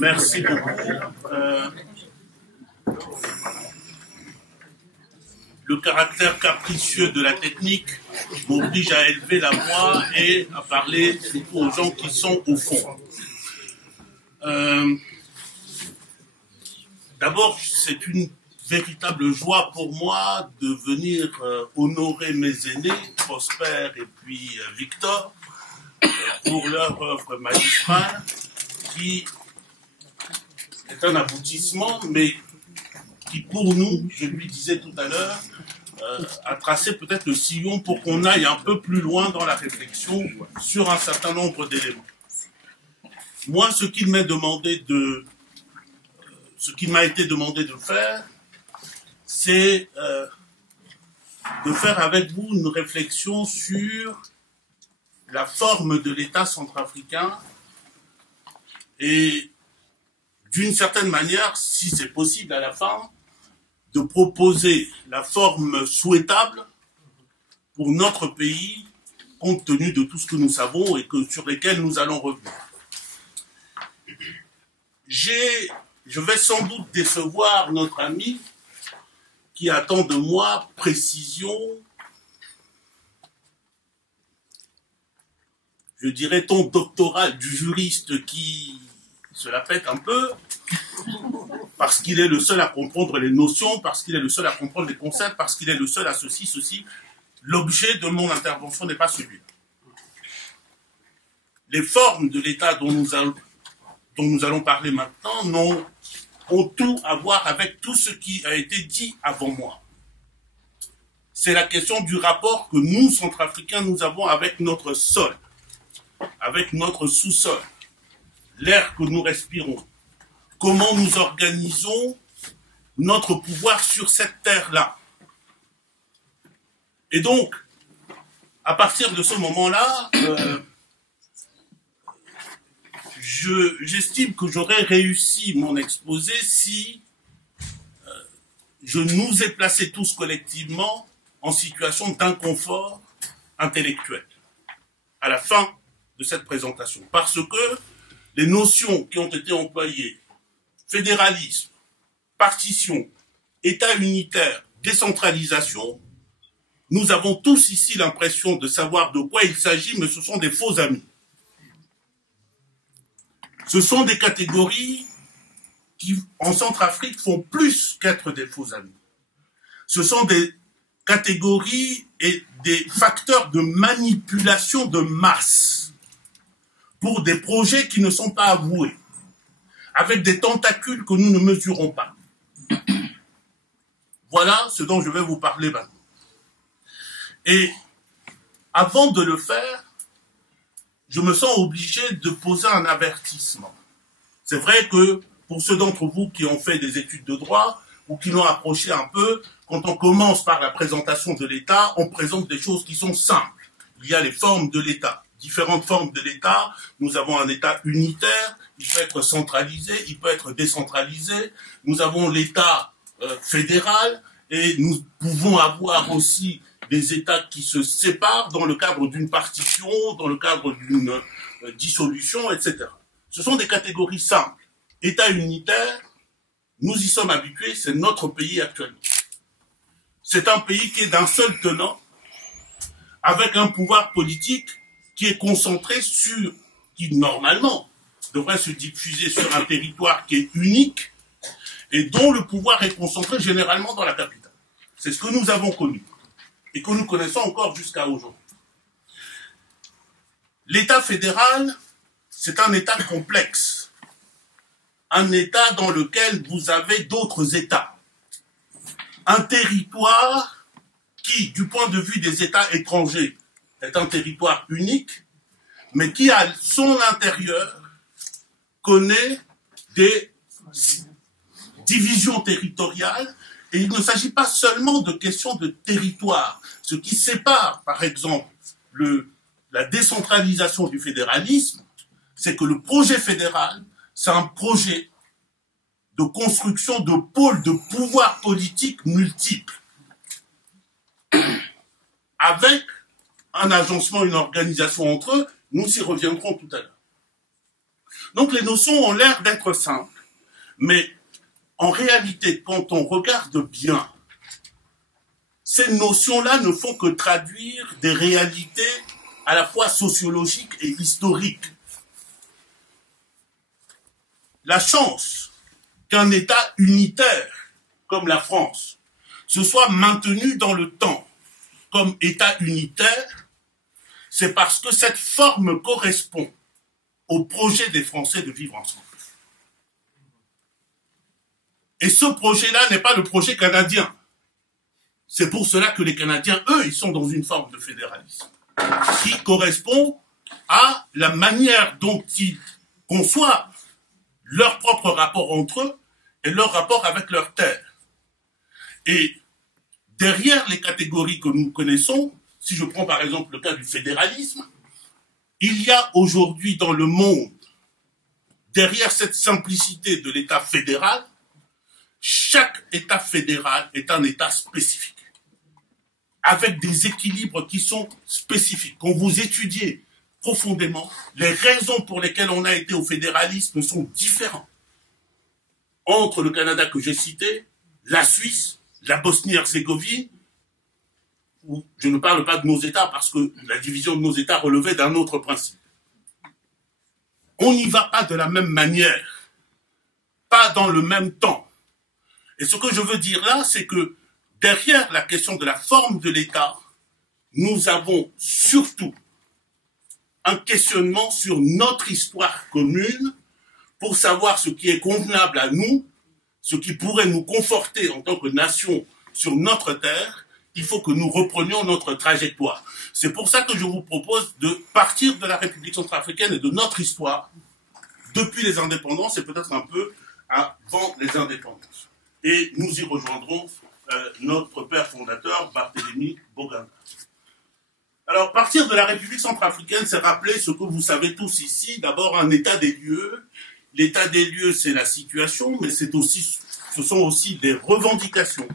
Merci beaucoup. Le caractère capricieux de la technique m'oblige à élever la voix et à parler surtout aux gens qui sont au fond. D'abord, c'est une véritable joie pour moi de venir honorer mes aînés, Prosper et puis Victor, pour leur œuvre magistrale, qui est un aboutissement, mais qui pour nous, je lui disais tout à l'heure, a tracé peut-être le sillon pour qu'on aille un peu plus loin dans la réflexion sur un certain nombre d'éléments. Moi, ce qu'il m'a été demandé de faire, c'est de faire avec vous une réflexion sur la forme de l'État centrafricain et d'une certaine manière, si c'est possible à la fin, de proposer la forme souhaitable pour notre pays, compte tenu de tout ce que nous savons et sur lesquels nous allons revenir. Je vais sans doute décevoir notre ami qui attend de moi précision, je dirais ton doctoral du juriste qui se la pète un peu, parce qu'il est le seul à comprendre les notions, parce qu'il est le seul à comprendre les concepts, parce qu'il est le seul à ceci. L'objet de mon intervention n'est pas celui-là. Les formes de l'État dont nous allons parler maintenant ont tout à voir avec tout ce qui a été dit avant moi. C'est la question du rapport que nous, Centrafricains, nous avons avec notre sol, avec notre sous-sol, l'air que nous respirons. Comment nous organisons notre pouvoir sur cette terre-là. Et donc, à partir de ce moment-là, j'estime que j'aurais réussi mon exposé si je nous ai placés tous collectivement en situation d'inconfort intellectuel à la fin de cette présentation. Parce que les notions qui ont été employées, fédéralisme, partition, État unitaire, décentralisation, nous avons tous ici l'impression de savoir de quoi il s'agit, mais ce sont des faux amis. Ce sont des catégories qui, en Centrafrique, font plus qu'être des faux amis. Ce sont des catégories et des facteurs de manipulation de masse pour des projets qui ne sont pas avoués, avec des tentacules que nous ne mesurons pas. Voilà ce dont je vais vous parler maintenant. Et avant de le faire, je me sens obligé de poser un avertissement. C'est vrai que pour ceux d'entre vous qui ont fait des études de droit ou qui l'ont approché un peu, quand on commence par la présentation de l'État, on présente des choses qui sont simples. Il y a les formes de l'État, différentes formes de l'État. Nous avons un État unitaire, il peut être centralisé, il peut être décentralisé. Nous avons l'État fédéral et nous pouvons avoir aussi des États qui se séparent dans le cadre d'une partition, dans le cadre d'une dissolution, etc. Ce sont des catégories simples. État unitaire, nous y sommes habitués, c'est notre pays actuellement. C'est un pays qui est d'un seul tenant, avec un pouvoir politique qui est concentré sur, qui normalement devrait se diffuser sur un territoire qui est unique et dont le pouvoir est concentré généralement dans la capitale. C'est ce que nous avons connu et que nous connaissons encore jusqu'à aujourd'hui. L'État fédéral, c'est un État complexe, un État dans lequel vous avez d'autres États, un territoire qui, du point de vue des États étrangers, est un territoire unique, mais qui, à son intérieur, connaît des divisions territoriales. Et il ne s'agit pas seulement de questions de territoire. Ce qui sépare, par exemple, la décentralisation du fédéralisme, c'est que le projet fédéral, c'est un projet de construction de pôles de pouvoir politique multiples, avec un agencement, une organisation entre eux Nous y reviendrons tout à l'heure. Donc les notions ont l'air d'être simples, mais en réalité, quand on regarde bien, ces notions-là ne font que traduire des réalités à la fois sociologiques et historiques. La chance qu'un État unitaire comme la France se soit maintenu dans le temps comme État unitaire, c'est parce que cette forme correspond au projet des Français de vivre ensemble. Et ce projet-là n'est pas le projet canadien. C'est pour cela que les Canadiens, eux, ils sont dans une forme de fédéralisme qui correspond à la manière dont ils conçoivent leur propre rapport entre eux et leur rapport avec leur terre. Et derrière les catégories que nous connaissons, si je prends par exemple le cas du fédéralisme, il y a aujourd'hui dans le monde, derrière cette simplicité de l'État fédéral, chaque État fédéral est un État spécifique, avec des équilibres qui sont spécifiques. Quand vous étudiez profondément, les raisons pour lesquelles on a été au fédéralisme sont différentes. Entre le Canada que j'ai cité, la Suisse, la Bosnie-Herzégovine, où je ne parle pas de nos États parce que la division de nos États relevait d'un autre principe. On n'y va pas de la même manière, pas dans le même temps. Et ce que je veux dire là, c'est que derrière la question de la forme de l'État, nous avons surtout un questionnement sur notre histoire commune pour savoir ce qui est convenable à nous, ce qui pourrait nous conforter en tant que nation sur notre terre. Il faut que nous reprenions notre trajectoire. C'est pour ça que je vous propose de partir de la République centrafricaine et de notre histoire depuis les indépendances et peut-être un peu avant les indépendances. Et nous y rejoindrons notre père fondateur, Barthélemy Boganda. Alors, partir de la République centrafricaine, c'est rappeler ce que vous savez tous ici. D'abord, un état des lieux. L'état des lieux, c'est la situation, mais ce sont aussi des revendications.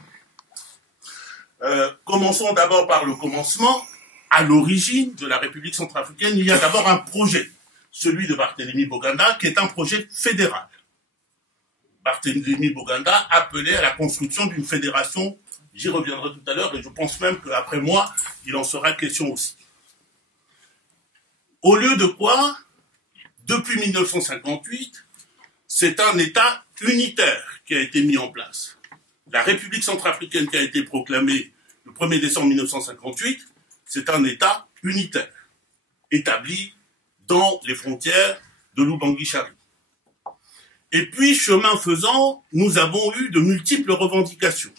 Commençons d'abord par le commencement. À l'origine de la République centrafricaine, il y a d'abord un projet, celui de Barthélemy Boganda, qui est un projet fédéral. Barthélemy Boganda appelait à la construction d'une fédération. J'y reviendrai tout à l'heure et je pense même qu'après moi, il en sera question aussi. Au lieu de quoi, depuis 1958, c'est un État unitaire qui a été mis en place. La République centrafricaine qui a été proclamée le 1er décembre 1958, c'est un État unitaire, établi dans les frontières de l'Oubangui-Chari. Et puis, chemin faisant, nous avons eu de multiples revendications.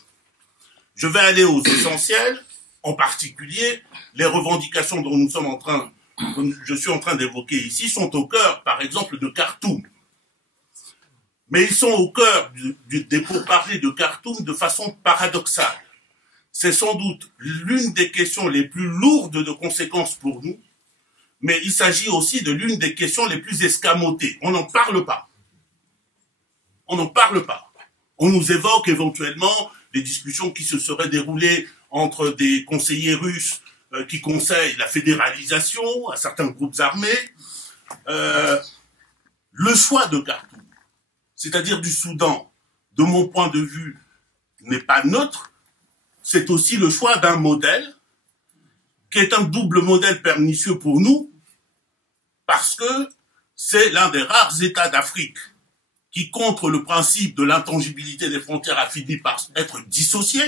Je vais aller aux essentiels, en particulier, les revendications dont je suis en train d'évoquer ici, sont au cœur, par exemple, de Khartoum. Mais ils sont au cœur des pourparlers de Khartoum de façon paradoxale. C'est sans doute l'une des questions les plus lourdes de conséquences pour nous, mais il s'agit aussi de l'une des questions les plus escamotées. On n'en parle pas. On n'en parle pas. On nous évoque éventuellement des discussions qui se seraient déroulées entre des conseillers russes qui conseillent la fédéralisation à certains groupes armés. Le choix de Khartoum, c'est-à-dire du Soudan, de mon point de vue, n'est pas neutre. C'est aussi le choix d'un modèle qui est un double modèle pernicieux pour nous, parce que c'est l'un des rares États d'Afrique qui, contre le principe de l'intangibilité des frontières, a fini par être dissocié.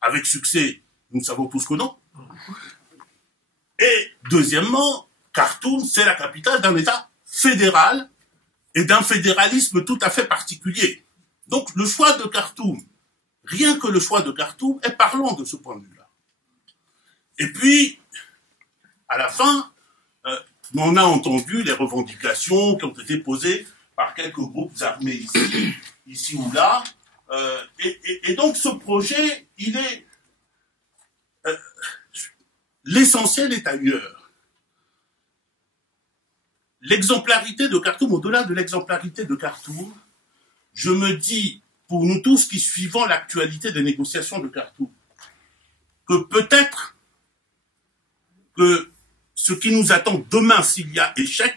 Avec succès, nous savons tous que non. Et deuxièmement, Khartoum, c'est la capitale d'un État fédéral et d'un fédéralisme tout à fait particulier. Donc le choix de Khartoum, rien que le choix de Khartoum, est parlant de ce point de vue-là. Et puis, à la fin, on a entendu les revendications qui ont été posées par quelques groupes armés ici ou là. Et donc ce projet, il est... l'essentiel est ailleurs. L'exemplarité de Khartoum, au-delà de l'exemplarité de Khartoum, je me dis, pour nous tous qui suivons l'actualité des négociations de Khartoum, que peut-être que ce qui nous attend demain s'il y a échec,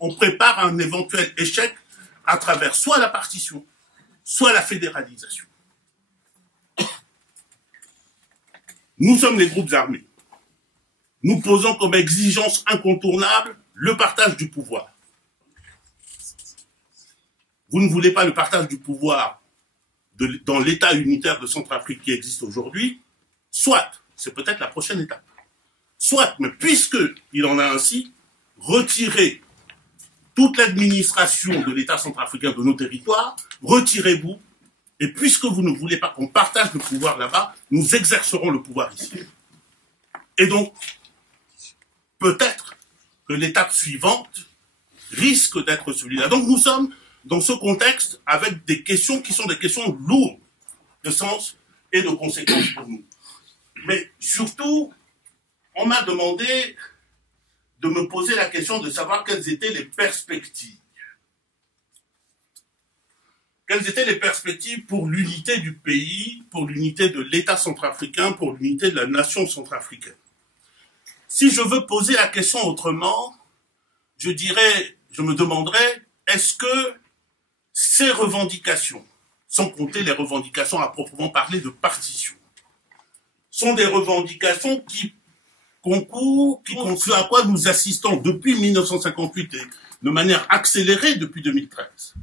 on prépare un éventuel échec à travers soit la partition, soit la fédéralisation. Nous sommes les groupes armés. Nous posons comme exigence incontournable le partage du pouvoir. Vous ne voulez pas le partage du pouvoir dans l'État unitaire de Centrafrique qui existe aujourd'hui, soit, c'est peut-être la prochaine étape, soit, mais puisqu'il en a ainsi, retirez toute l'administration de l'État centrafricain de nos territoires, retirez-vous, et puisque vous ne voulez pas qu'on partage le pouvoir là-bas, nous exercerons le pouvoir ici. Et donc, peut-être que l'étape suivante risque d'être celui-là. Donc nous sommes dans ce contexte avec des questions qui sont des questions lourdes de sens et de conséquences pour nous. Mais surtout, on m'a demandé de me poser la question de savoir quelles étaient les perspectives. Quelles étaient les perspectives pour l'unité du pays, pour l'unité de l'État centrafricain, pour l'unité de la nation centrafricaine. Si je veux poser la question autrement, je me demanderais, est-ce que ces revendications, sans compter les revendications à proprement parler de partition, sont des revendications qui concourent à quoi nous assistons depuis 1958 et de manière accélérée depuis 2013.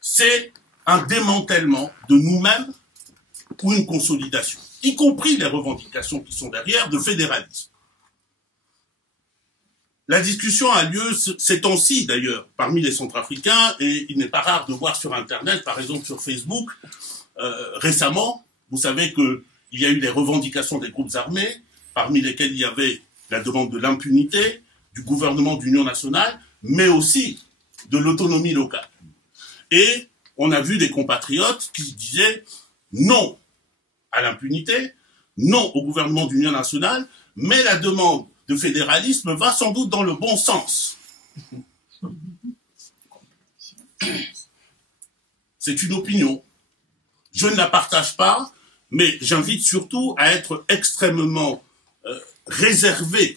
C'est un démantèlement de nous-mêmes ou une consolidation, y compris les revendications qui sont derrière de fédéralisme. La discussion a lieu ces temps-ci d'ailleurs parmi les Centrafricains et il n'est pas rare de voir sur Internet, par exemple sur Facebook, récemment, vous savez qu'il y a eu des revendications des groupes armés, parmi lesquels il y avait la demande de l'impunité, du gouvernement d'union nationale, mais aussi de l'autonomie locale. Et on a vu des compatriotes qui disaient non à l'impunité, non au gouvernement d'union nationale, mais la demande de fédéralisme va sans doute dans le bon sens. C'est une opinion. Je ne la partage pas, mais j'invite surtout à être extrêmement réservé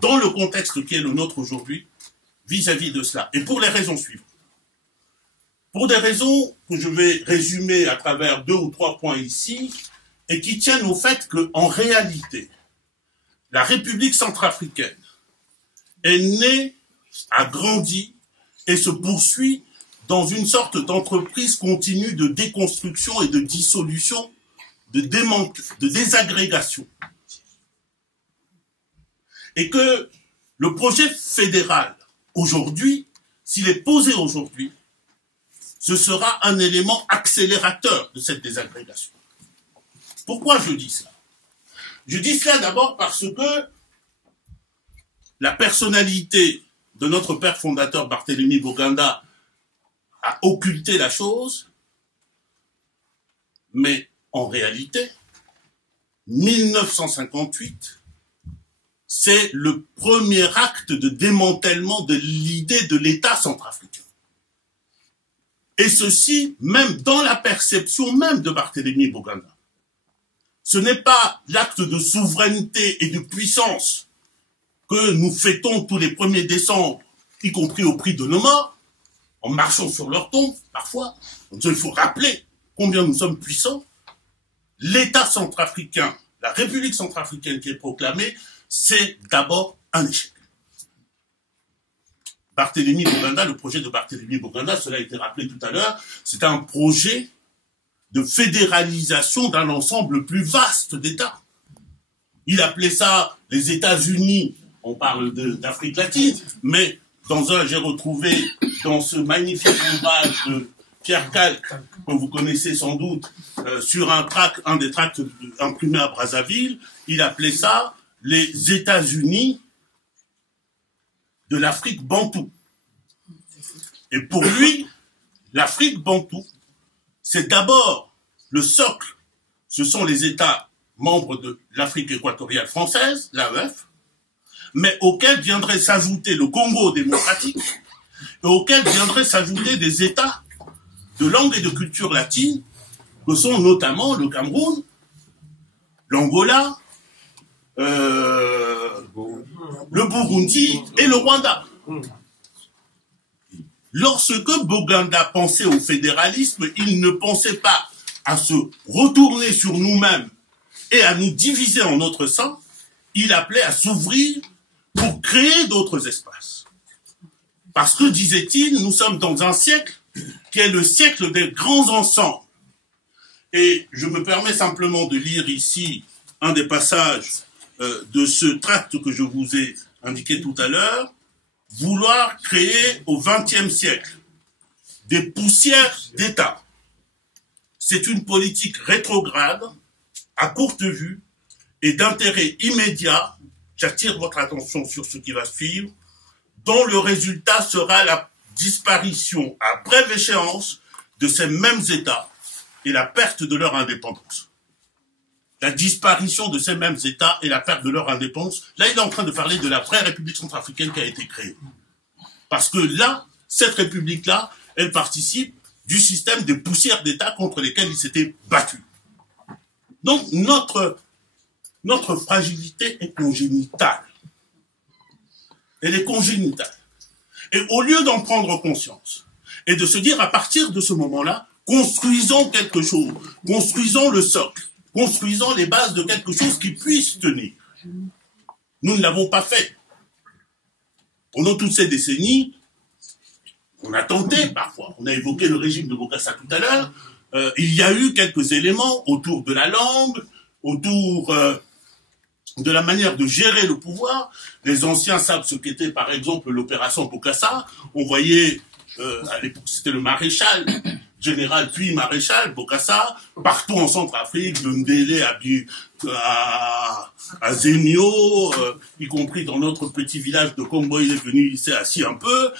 dans le contexte qui est le nôtre aujourd'hui vis-à-vis de cela. Et pour les raisons suivantes. Pour des raisons que je vais résumer à travers 2 ou 3 points ici, et qui tiennent au fait qu'en réalité, la République centrafricaine est née, a grandi et se poursuit dans une sorte d'entreprise continue de déconstruction et de dissolution, de désagrégation. Et que le projet fédéral, aujourd'hui, s'il est posé aujourd'hui, ce sera un élément accélérateur de cette désagrégation. Pourquoi je dis cela? Je dis cela d'abord parce que la personnalité de notre père fondateur Barthélemy Boganda a occulté la chose, mais en réalité, 1958, c'est le premier acte de démantèlement de l'idée de l'État centrafricain. Et ceci, même dans la perception même de Barthélemy Boganda. Ce n'est pas l'acte de souveraineté et de puissance que nous fêtons tous les 1er décembre, y compris au prix de nos morts, en marchant sur leur tombe, parfois. Donc, il faut rappeler combien nous sommes puissants. L'État centrafricain, la République centrafricaine qui est proclamée, c'est d'abord un échec. Barthélemy Boganda, le projet de Barthélemy Boganda, cela a été rappelé tout à l'heure, c'est un projet de fédéralisation d'un ensemble plus vaste d'États. Il appelait ça les États-Unis, on parle d'Afrique latine, mais j'ai retrouvé dans ce magnifique ouvrage de Pierre Calque, que vous connaissez sans doute, sur un des tracts imprimés à Brazzaville, il appelait ça les États-Unis de l'Afrique bantoue. Et pour lui, l'Afrique bantoue, c'est d'abord le socle, ce sont les États membres de l'Afrique équatoriale française, l'AEF, mais auxquels viendrait s'ajouter le Congo démocratique, et auxquels viendraient s'ajouter des États de langue et de culture latine, que sont notamment le Cameroun, l'Angola, le Burundi et le Rwanda. Lorsque Boganda pensait au fédéralisme, il ne pensait pas à se retourner sur nous-mêmes et à nous diviser en notre sein. Il appelait à s'ouvrir pour créer d'autres espaces. Parce que, disait-il, nous sommes dans un siècle qui est le siècle des grands ensembles. Et je me permets simplement de lire ici un des passages de ce tract que je vous ai indiqué tout à l'heure. Vouloir créer au XXe siècle des poussières d'État, c'est une politique rétrograde, à courte vue et d'intérêt immédiat. J'attire votre attention sur ce qui va suivre, dont le résultat sera la disparition à brève échéance de ces mêmes États et la perte de leur indépendance. La disparition de ces mêmes États et la perte de leur indépendance. Là, il est en train de parler de la vraie République centrafricaine qui a été créée. Parce que là, cette République-là, elle participe du système des poussières d'État contre lesquelles il s'était battu. Donc, notre fragilité est congénitale. Elle est congénitale. Et au lieu d'en prendre conscience et de se dire à partir de ce moment-là, construisons quelque chose, construisons le socle, construisons les bases de quelque chose qui puisse tenir. Nous ne l'avons pas fait. Pendant toutes ces décennies, on a tenté parfois. On a évoqué le régime de Bokassa tout à l'heure. Il y a eu quelques éléments autour de la langue, autour de la manière de gérer le pouvoir. Les anciens savent ce qu'était par exemple l'opération Bokassa. On voyait, à l'époque c'était le maréchal, général puis maréchal, Bokassa, partout en Centrafrique, de Ndélé à Zénio, y compris dans notre petit village de Congo, il est venu, il s'est assis un peu.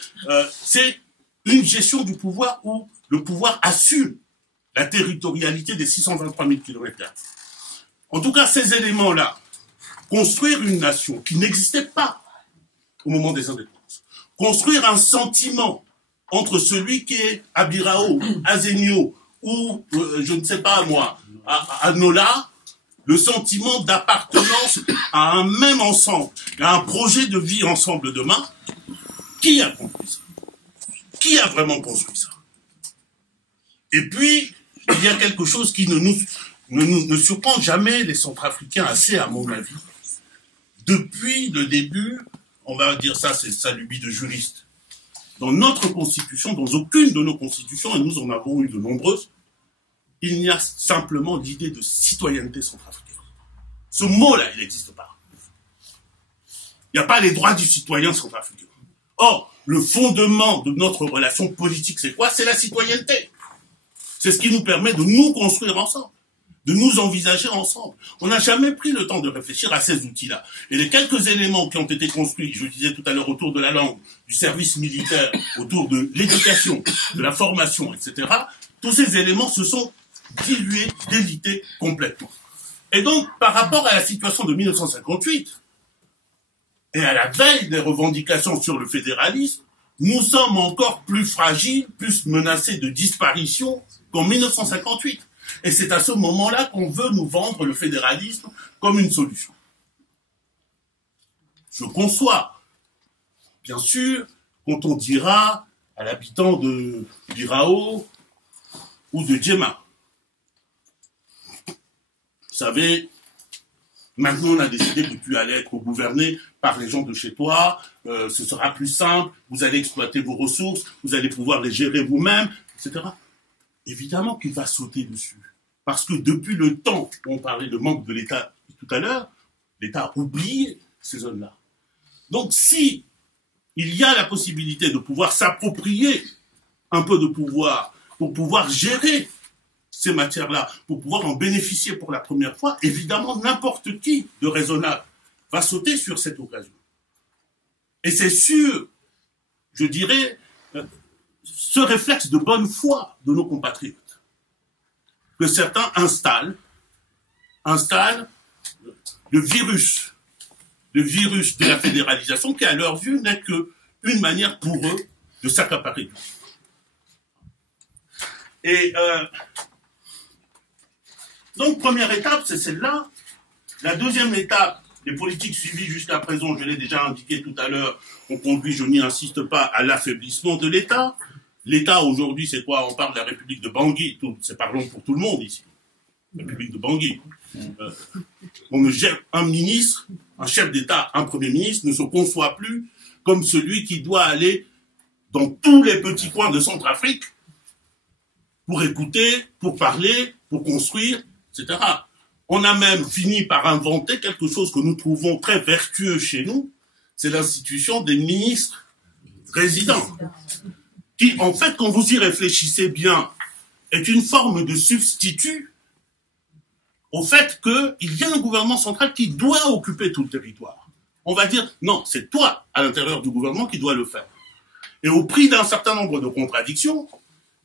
C'est une gestion du pouvoir où le pouvoir assume la territorialité des 623 000 km². En tout cas, ces éléments-là, construire une nation qui n'existait pas au moment des indépendances, construire un sentiment entre celui qui est à Birao, à Zénio, ou, je ne sais pas moi, à Nola, le sentiment d'appartenance à un même ensemble, à un projet de vie ensemble demain. Qui a construit ça? Qui a vraiment construit ça? Et puis, il y a quelque chose qui ne surprend jamais les Centrafricains assez, à mon avis. Depuis le début, on va dire ça, c'est sa lubie de juriste. Dans notre constitution, dans aucune de nos constitutions, et nous en avons eu de nombreuses, il y a simplement l'idée de citoyenneté centrafricaine. Ce mot-là, il n'existe pas. Il n'y a pas les droits du citoyen centrafricain. Or, le fondement de notre relation politique, c'est quoi? C'est la citoyenneté. C'est ce qui nous permet de nous construire ensemble, de nous envisager ensemble. On n'a jamais pris le temps de réfléchir à ces outils-là. Et les quelques éléments qui ont été construits, je disais tout à l'heure, autour de la langue, du service militaire, autour de l'éducation, de la formation, etc., tous ces éléments se sont dilués, délités complètement. Et donc, par rapport à la situation de 1958, et à la veille des revendications sur le fédéralisme, nous sommes encore plus fragiles, plus menacés de disparition qu'en 1958. Et c'est à ce moment-là qu'on veut nous vendre le fédéralisme comme une solution. Je conçois, bien sûr, quand on dira à l'habitant de Birao ou de Djema, vous savez, maintenant on a décidé que tu allais être gouverné par les gens de chez toi, ce sera plus simple, vous allez exploiter vos ressources, vous allez pouvoir les gérer vous-même, etc. Évidemment qu'il va sauter dessus. Parce que depuis le temps où on parlait de manque de l'État tout à l'heure, l'État a oublié ces zones-là. Donc si il y a la possibilité de pouvoir s'approprier un peu de pouvoir pour pouvoir gérer ces matières-là, pour pouvoir en bénéficier pour la première fois, évidemment n'importe qui de raisonnable va sauter sur cette occasion. Et c'est sûr, je dirais, ce réflexe de bonne foi de nos compatriotes, que certains installent le virus de la fédéralisation qui, à leurs yeux, n'est qu'une manière pour eux de s'accaparer tout. Et donc, première étape, c'est celle-là. La deuxième étape, les politiques suivies jusqu'à présent, je l'ai déjà indiqué tout à l'heure, ont conduit, je n'y insiste pas, à l'affaiblissement de l'État. L'État, aujourd'hui, c'est quoi? On parle de la République de Bangui, c'est parlons pour tout le monde ici. République de Bangui. Un ministre, un chef d'État, un Premier ministre ne se conçoit plus comme celui qui doit aller dans tous les petits coins de Centrafrique pour écouter, pour parler, pour construire, etc. On a même fini par inventer quelque chose que nous trouvons très vertueux chez nous, c'est l'institution des ministres résidents, qui, en fait, quand vous y réfléchissez bien, est une forme de substitut au fait qu'il y a un gouvernement central qui doit occuper tout le territoire. On va dire, non, c'est toi, à l'intérieur du gouvernement, qui dois le faire. Et au prix d'un certain nombre de contradictions,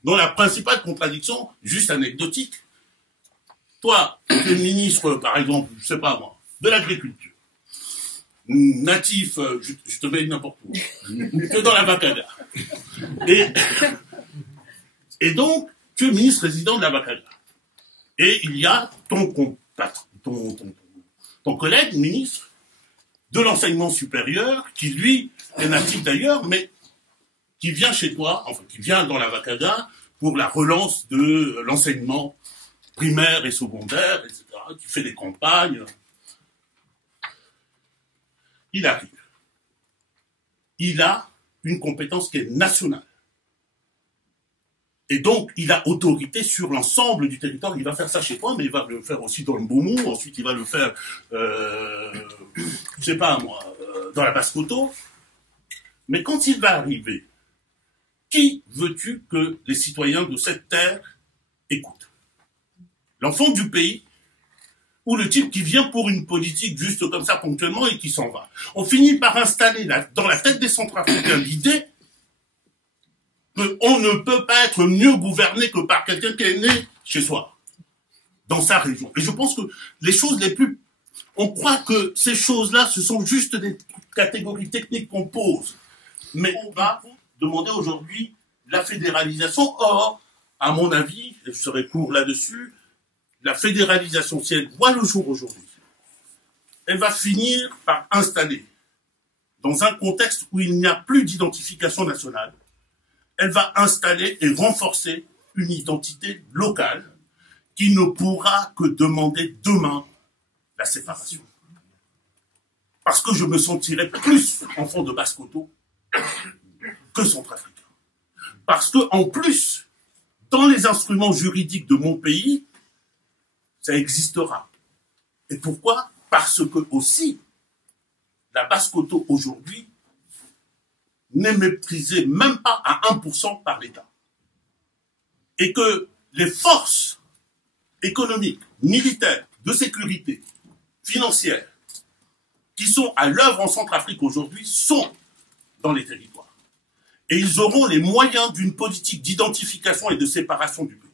dont la principale contradiction, juste anecdotique, toi, tu es ministre, par exemple, je sais pas moi, de l'agriculture, natif, je te mets n'importe où, que dans la Bakaga. Et donc, tu es ministre résident de la Bakaga. Et il y a ton collègue ministre de l'enseignement supérieur, qui lui est natif d'ailleurs, mais qui vient chez toi, enfin qui vient dans la Bakaga pour la relance de l'enseignement primaire et secondaire, etc., qui fait des campagnes. Il arrive. Il a une compétence qui est nationale. Et donc, il a autorité sur l'ensemble du territoire. Il va faire ça chez toi, mais il va le faire aussi dans le Boumou. Ensuite, il va le faire, je sais pas moi, dans la Basse-Koto. Mais quand il va arriver, qui veux-tu que les citoyens de cette terre écoutent? L'enfant du pays ou le type qui vient pour une politique juste comme ça ponctuellement et qui s'en va? On finit par installer dans la tête des Centrafricains l'idée qu'on ne peut pas être mieux gouverné que par quelqu'un qui est né chez soi, dans sa région. Et je pense que les choses les plus... On croit que ces choses-là, ce sont juste des catégories techniques qu'on pose. Mais on va demander aujourd'hui la fédéralisation. Or, à mon avis, et je serai court là-dessus, la fédéralisation, si elle voit le jour aujourd'hui, elle va finir par installer, dans un contexte où il n'y a plus d'identification nationale, elle va installer et renforcer une identité locale qui ne pourra que demander demain la séparation. Parce que je me sentirai plus enfant de Basse-Koto que centrafricain. Parce que, en plus, dans les instruments juridiques de mon pays, ça existera. Et pourquoi? Parce que aussi, la Basse-Koto aujourd'hui n'est maîtrisée même pas à 1% par l'État. Et que les forces économiques, militaires, de sécurité, financières, qui sont à l'œuvre en Centrafrique aujourd'hui, sont dans les territoires. Et ils auront les moyens d'une politique d'identification et de séparation du pays.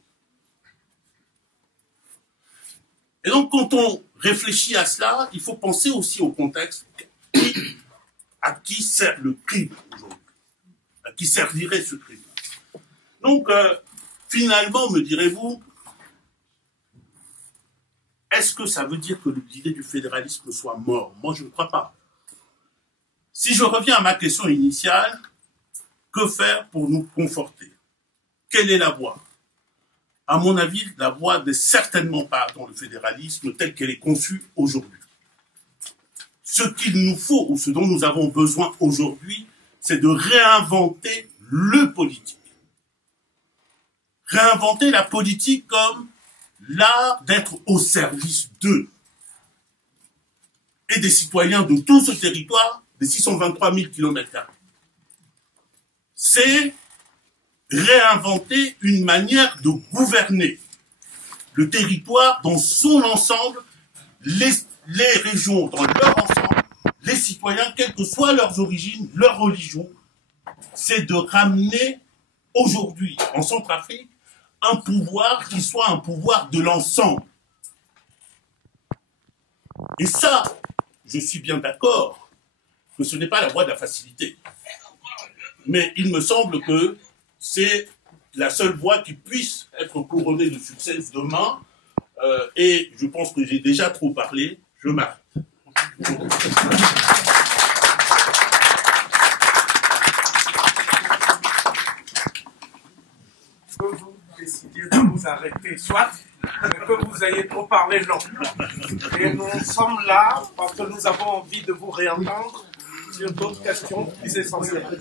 Et donc, quand on réfléchit à cela, il faut penser aussi au contexte à qui sert le crime aujourd'hui, à qui servirait ce crime. Donc, finalement, me direz-vous, est-ce que ça veut dire que l'idée du fédéralisme soit mort? Moi, je ne crois pas. Si je reviens à ma question initiale, que faire pour nous conforter? Quelle est la voie? À mon avis, la voie n'est certainement pas dans le fédéralisme tel qu'elle est conçue aujourd'hui. Ce qu'il nous faut, ou ce dont nous avons besoin aujourd'hui, c'est de réinventer le politique. Réinventer la politique comme l'art d'être au service d'eux et des citoyens de tout ce territoire, des 623 000 km². C'est réinventer une manière de gouverner le territoire dans son ensemble, les régions dans leur ensemble, les citoyens, quelles que soient leurs origines, leur religion. C'est de ramener aujourd'hui en Centrafrique un pouvoir qui soit un pouvoir de l'ensemble. Et ça, je suis bien d'accord que ce n'est pas la voie de la facilité. Mais il me semble que c'est la seule voie qui puisse être couronnée de succès demain. Et je pense que j'ai déjà trop parlé. Je m'arrête. Que vous décidiez de vous arrêter, soit, mais que vous ayez trop parlé, non. Et nous sommes là parce que nous avons envie de vous réentendre sur d'autres questions plus essentielles.